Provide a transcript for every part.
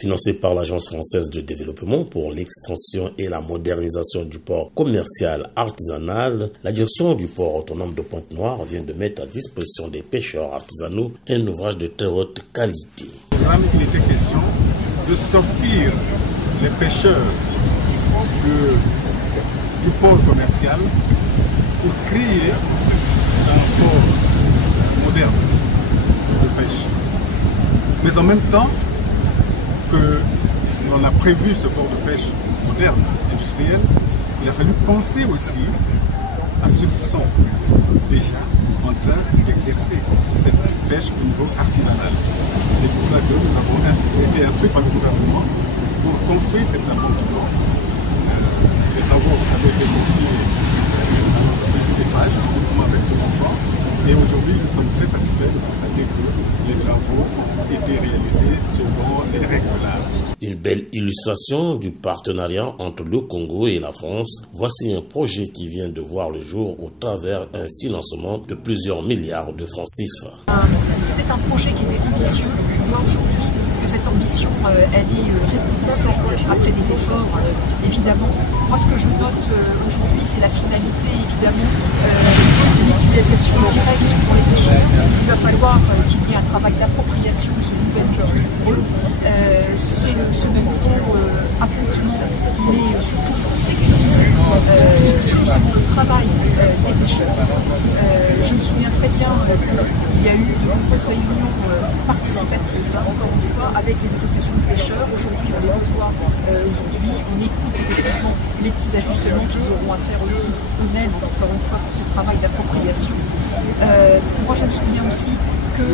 Financé par l'Agence française de développement pour l'extension et la modernisation du port commercial artisanal, la direction du port autonome de Pointe-Noire vient de mettre à disposition des pêcheurs artisanaux un ouvrage de très haute qualité. Il était question de sortir les pêcheurs du port commercial pour créer un port moderne de pêche. Mais en même temps que l'on a prévu ce port de pêche moderne, industriel, il a fallu penser aussi à ceux qui sont déjà en train d'exercer cette pêche au niveau artisanal. C'est pour ça que nous avons été instruits par le gouvernement pour construire cette abondance. Les travaux avaient été confiés à l'ICTFH, avec ce enfant. Et aujourd'hui, nous sommes très satisfaits de constater que les travaux ont été réalisés selon les règles de l'art. Une belle illustration du partenariat entre le Congo et la France. Voici un projet qui vient de voir le jour au travers d'un financement de plusieurs milliards de francs CFA. C'était un projet qui était ambitieux. On voit aujourd'hui que cette ambition, elle est récompensée après des efforts, évidemment. Moi, ce que je note aujourd'hui, c'est la finalité, évidemment, de l'utilisation directe pour les pêcheurs. Il va falloir qu'il y ait un travail d'appropriation de ce nouvel outil pour eux. Ce nouveau appontement, il est surtout pour sécuriser justement le travail des pêcheurs. Je me souviens très bien qu'il y a eu de nombreuses réunions participatives, encore une fois, avec les associations de pêcheurs. Aujourd'hui, on les revoit. Aujourd'hui, on écoute effectivement les petits ajustements qu'ils auront à faire aussi eux-mêmes, encore une fois, pour ce travail d'appropriation. Moi, je me souviens aussi que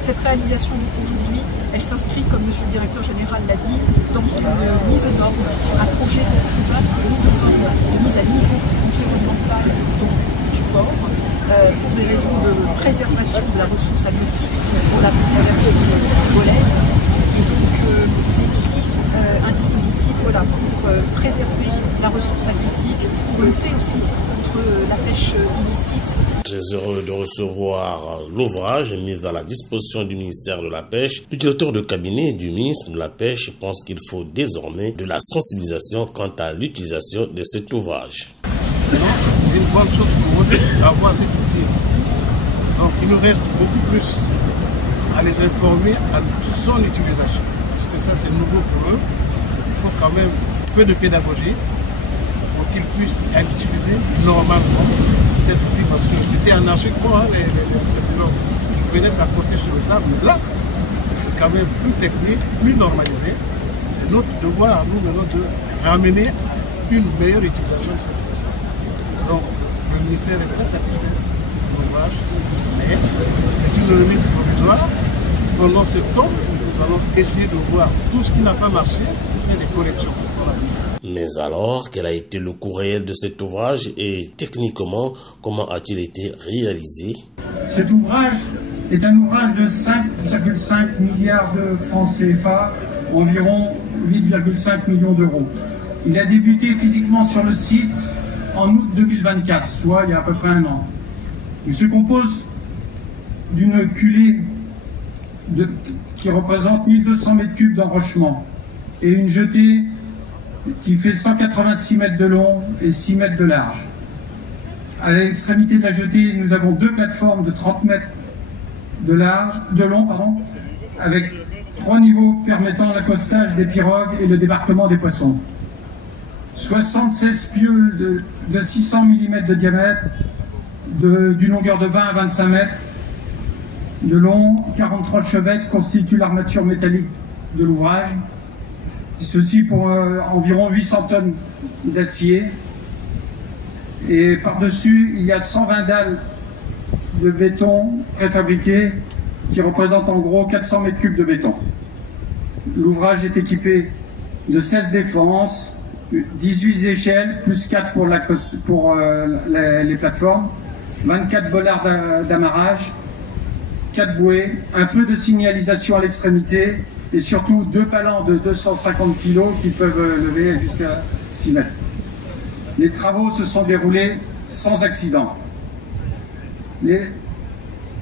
cette réalisation aujourd'hui, elle s'inscrit, comme monsieur le directeur général l'a dit, dans une mise aux normes, un projet plus vaste de mise aux normes, de mise à niveau environnemental du port, pour des raisons de préservation de la ressource halieutique, pour la propagation volaise. Et donc c'est aussi un dispositif pour préserver la ressource halieutique, pour lutter aussi contre la pêche illicite. Très heureux de recevoir l'ouvrage mis à la disposition du ministère de la Pêche. Le directeur de cabinet du ministre de la Pêche pense qu'il faut désormais de la sensibilisation quant à l'utilisation de cet ouvrage. C'est une bonne chose pour eux d'avoir cet outil. Donc il nous reste beaucoup plus à les informer à son utilisation. Parce que ça c'est nouveau pour eux. Il faut quand même peu de pédagogie pour qu'ils puissent utiliser normalement cet outil. Parce que c'était anarchique pour les pilotes. Ils venaient s'accoster sur le sable. Mais là, c'est quand même plus technique, plus normalisé. C'est notre devoir, nous, de ramener à une meilleure utilisation de cet outil. Donc, le ministère est très satisfait de l'ouvrage, mais c'est une remise provisoire. Pendant septembre, nous allons essayer de voir tout ce qui n'a pas marché pour faire des corrections pour l'avenir. Mais alors, quel a été le coût réel de cet ouvrage et techniquement, comment a-t-il été réalisé? Cet ouvrage est un ouvrage de 5,5 milliards de francs CFA, environ 8,5 millions d'euros. Il a débuté physiquement sur le site en août 2024, soit il y a à peu près un an. Il se compose d'une culée qui représente 1200 mètres cubes d'enrochement et une jetée qui fait 186 mètres de long et 6 mètres de large. À l'extrémité de la jetée, nous avons deux plateformes de 30 mètres de long, avec 3 niveaux permettant l'accostage des pirogues et le débarquement des poissons. 76 pieux de 600 mm de diamètre, d'une longueur de 20 à 25 mètres de long, 43 chevettes constituent l'armature métallique de l'ouvrage. Ceci pour environ 800 tonnes d'acier. Et par-dessus, il y a 120 dalles de béton préfabriquées qui représentent en gros 400 mètres cubes de béton. L'ouvrage est équipé de 16 défenses, 18 échelles, plus 4 pour les plateformes, 24 bollards d'amarrage, 4 bouées, un feu de signalisation à l'extrémité et surtout 2 palans de 250 kg qui peuvent lever jusqu'à 6 mètres. Les travaux se sont déroulés sans accident. Les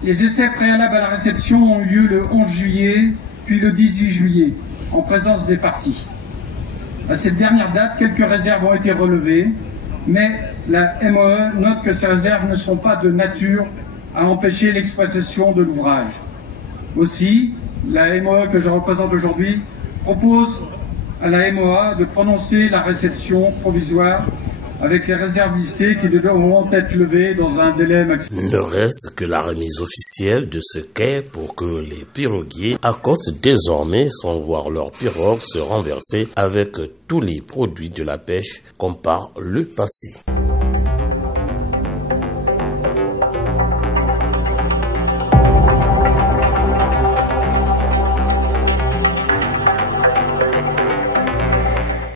essais préalables à la réception ont eu lieu le 11 juillet, puis le 18 juillet. en présence des parties. À cette dernière date, quelques réserves ont été relevées, mais la MOE note que ces réserves ne sont pas de nature à empêcher l'exploitation de l'ouvrage. Aussi, la MOE que je représente aujourd'hui propose à la MOA de prononcer la réception provisoire avec les réserves listées qui devront être levées dans un délai maximum. Il ne reste que la remise officielle de ce quai pour que les piroguiers accostent désormais sans voir leur pirogue se renverser avec tous les produits de la pêche comme par le passé.